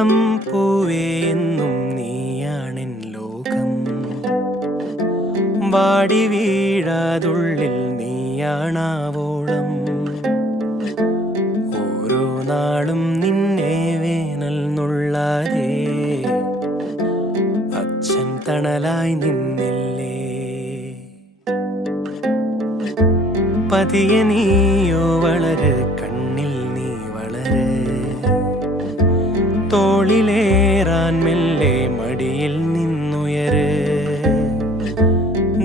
ഇളം പൂവേ എന്നും നീയാണെൻ ലോകം. വാടി വീഴാതുള്ളിൽ നീയാണാവോളം. ഓരോ നാളും നിന്നെ വേനൽ നുള്ളാതെ അച്ഛൻ തണലായി നിന്നില്ലേ. പതിയെ നീയോ വളര്, കണ്ണിൽ നീ വളര്. തോളിലേറാൻ മെല്ലെ മടിയിൽ നിന്നുയര്.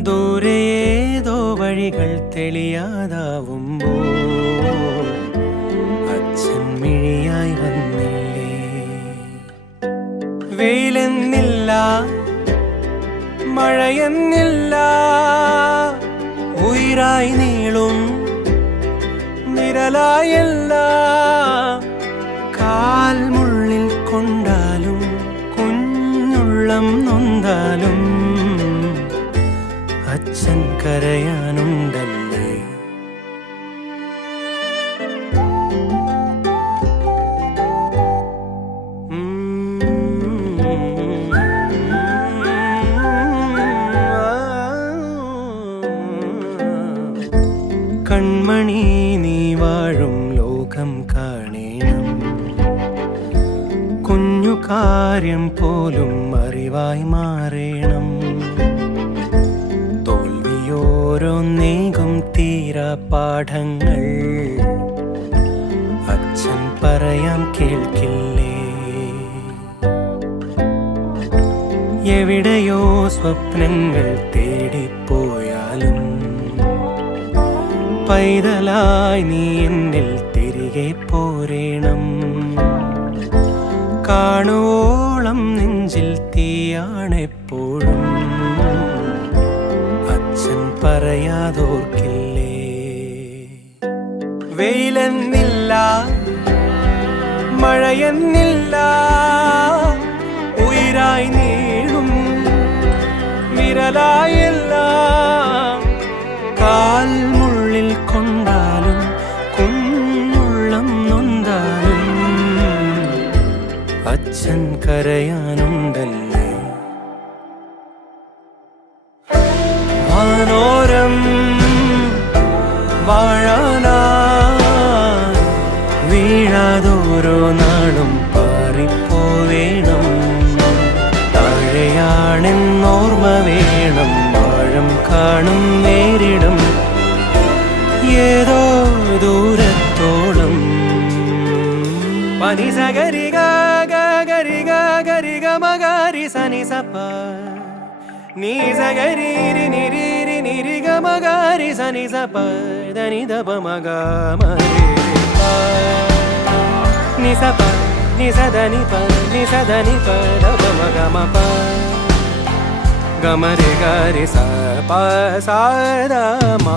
ദൂരേതോ വഴികൾ തെളിയാതാവുമ്പോൾ അച്ഛൻ മിഴിയായി വന്നില്ലേ. വെയിലെന്നില്ല, മഴയെന്നില്ല, ഉയിരായി നീളും നിഴലായല്ല. കാൽമുള്ളിൽ കൊണ്ടാലും കുഞ്ഞുള്ളം നൊന്താലും അച്ഛൻ കരയാനുണ്ടല്ലേ. കൺമണി നീ വാഴും ലോകം കാണേണം. കുഞ്ഞു കാര്യം പോലും അറിവായി മാറേണം. തോൽവിയോരോന്നേകും തീരാ പാഠങ്ങൾ അച്ഛൻ പറയാൻ കേൾക്കില്ലേ. എവിടെയോ സ്വപ്നങ്ങൾ തേടിപ്പോയാലും പൈതലായി നീ എന്നിൽ തിരികെ പോരേണം. കാണുവോളം നെഞ്ചിൽ തീയാണെപ്പോഴും അച്ഛൻ പറയാതോർക്കില്ലേ. വെയിലെന്നില്ല, മഴയെന്നില്ല, ഉയിരായി നീളും വിരലായല്ല. കാൽമുള്ളിൽ കൊണ്ടാലും കുഞ്ഞുള്ളം നൊന്താലും അച്ഛൻ കരയാനുണ്ടല്ലേ. വാനോരം വാഴാനായി വീഴാതോരോ നാളും പാറിപ്പോവേണം. താഴെയാണെന്നോർമ്മ വേണം, ആഴം കാണും നേരിടും ഏതോ ദൂരത്തോളം. പനി സഗരി ഗരി ഗരി ഗമഗരി സനി സപ നീ സഗരി നിരി നിരി ഗമഗരി സനി സപ ധനി ദപ മഗ മരി നി സപ നി സദനി പ നി സദനി പ ദപ മഗ മപ ഗമരി ഗരി സ പ സ ധ മ.